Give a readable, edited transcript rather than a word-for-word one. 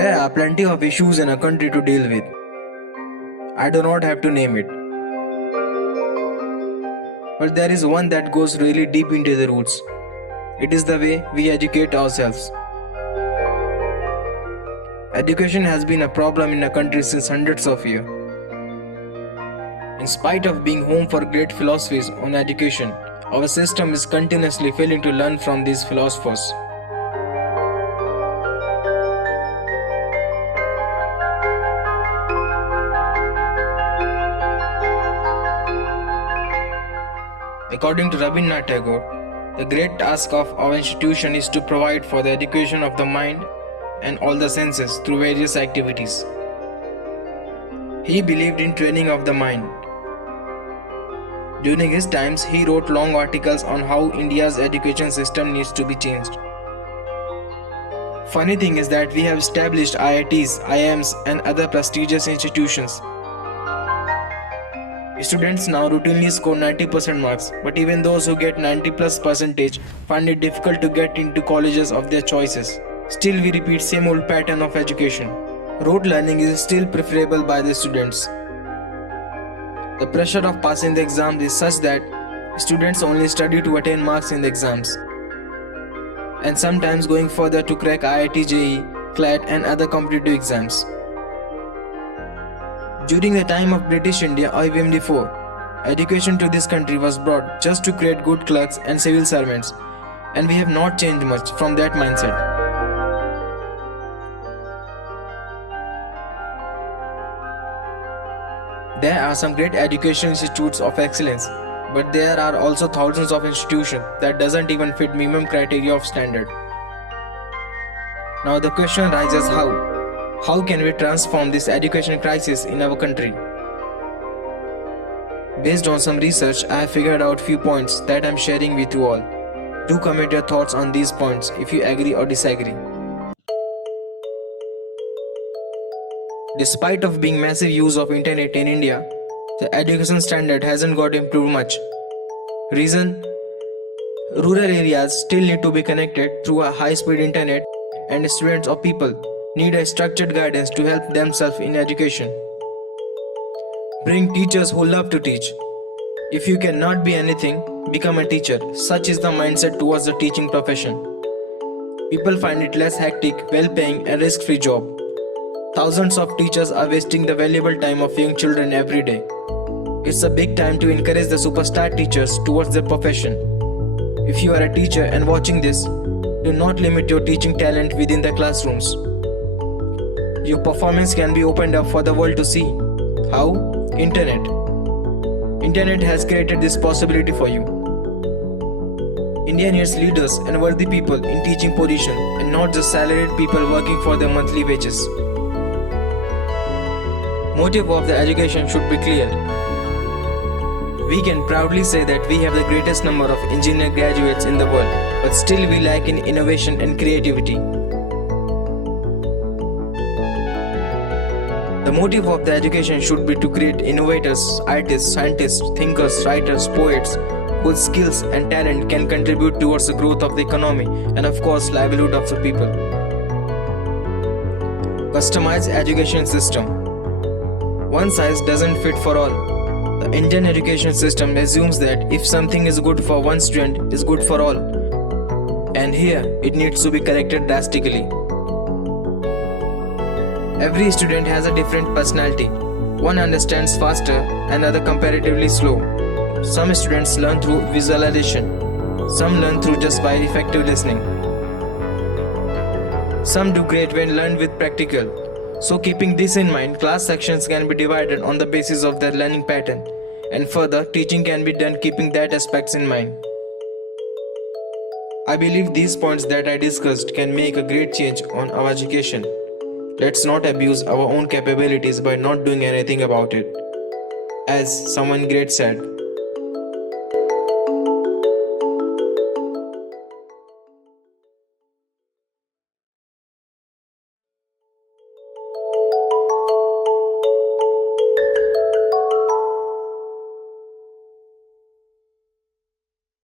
There are plenty of issues in a country to deal with. I do not have to name it. But there is one that goes really deep into the roots. It is the way we educate ourselves. Education has been a problem in a country since hundreds of years. In spite of being home for great philosophies on education, our system is continuously failing to learn from these philosophers. According to Rabindranath Tagore, the great task of our institution is to provide for the education of the mind and all the senses through various activities. He believed in training of the mind. During his times, he wrote long articles on how India's education system needs to be changed. Funny thing is that we have established IITs, IIMs and other prestigious institutions. Students now routinely score 90% marks, but even those who get 90+% find it difficult to get into colleges of their choices. Still we repeat same old pattern of education. Rote learning is still preferable by the students. The pressure of passing the exams is such that students only study to attain marks in the exams, and sometimes going further to crack IIT JEE, CLAT and other competitive exams. During the time of British India or even before, education to this country was brought just to create good clerks and civil servants, and we have not changed much from that mindset. There are some great education institutes of excellence, but there are also thousands of institutions that doesn't even fit minimum criteria of standard. Now the question arises how? How can we transform this education crisis in our country? Based on some research, I have figured out few points that I am sharing with you all. Do comment your thoughts on these points if you agree or disagree. Despite of being massive use of internet in India, the education standard hasn't got improved much. Reason? Rural areas still need to be connected through a high-speed internet, and students or people need a structured guidance to help themselves in education. Bring teachers who love to teach. If you cannot be anything, become a teacher. Such is the mindset towards the teaching profession. People find it less hectic, well-paying and risk-free job. Thousands of teachers are wasting the valuable time of young children every day. It's a big time to encourage the superstar teachers towards their profession. If you are a teacher and watching this, do not limit your teaching talent within the classrooms. Your performance can be opened up for the world to see. How? Internet. Internet has created this possibility for you. India needs leaders and worthy people in teaching position and not just salaried people working for their monthly wages. Motive of the education should be clear. We can proudly say that we have the greatest number of engineer graduates in the world, but still we lack in innovation and creativity. The motive of the education should be to create innovators, artists, scientists, thinkers, writers, poets, whose skills and talent can contribute towards the growth of the economy and of course livelihood of the people. Customized education system. One size doesn't fit for all. The Indian education system assumes that if something is good for one student, is good for all. And here, it needs to be corrected drastically. Every student has a different personality. One understands faster, another comparatively slow. Some students learn through visualization. Some learn through just by effective listening. Some do great when learned with practical. So keeping this in mind, class sections can be divided on the basis of their learning pattern. And further, teaching can be done keeping that aspects in mind. I believe these points that I discussed can make a great change on our education. Let's not abuse our own capabilities by not doing anything about it. As someone great said,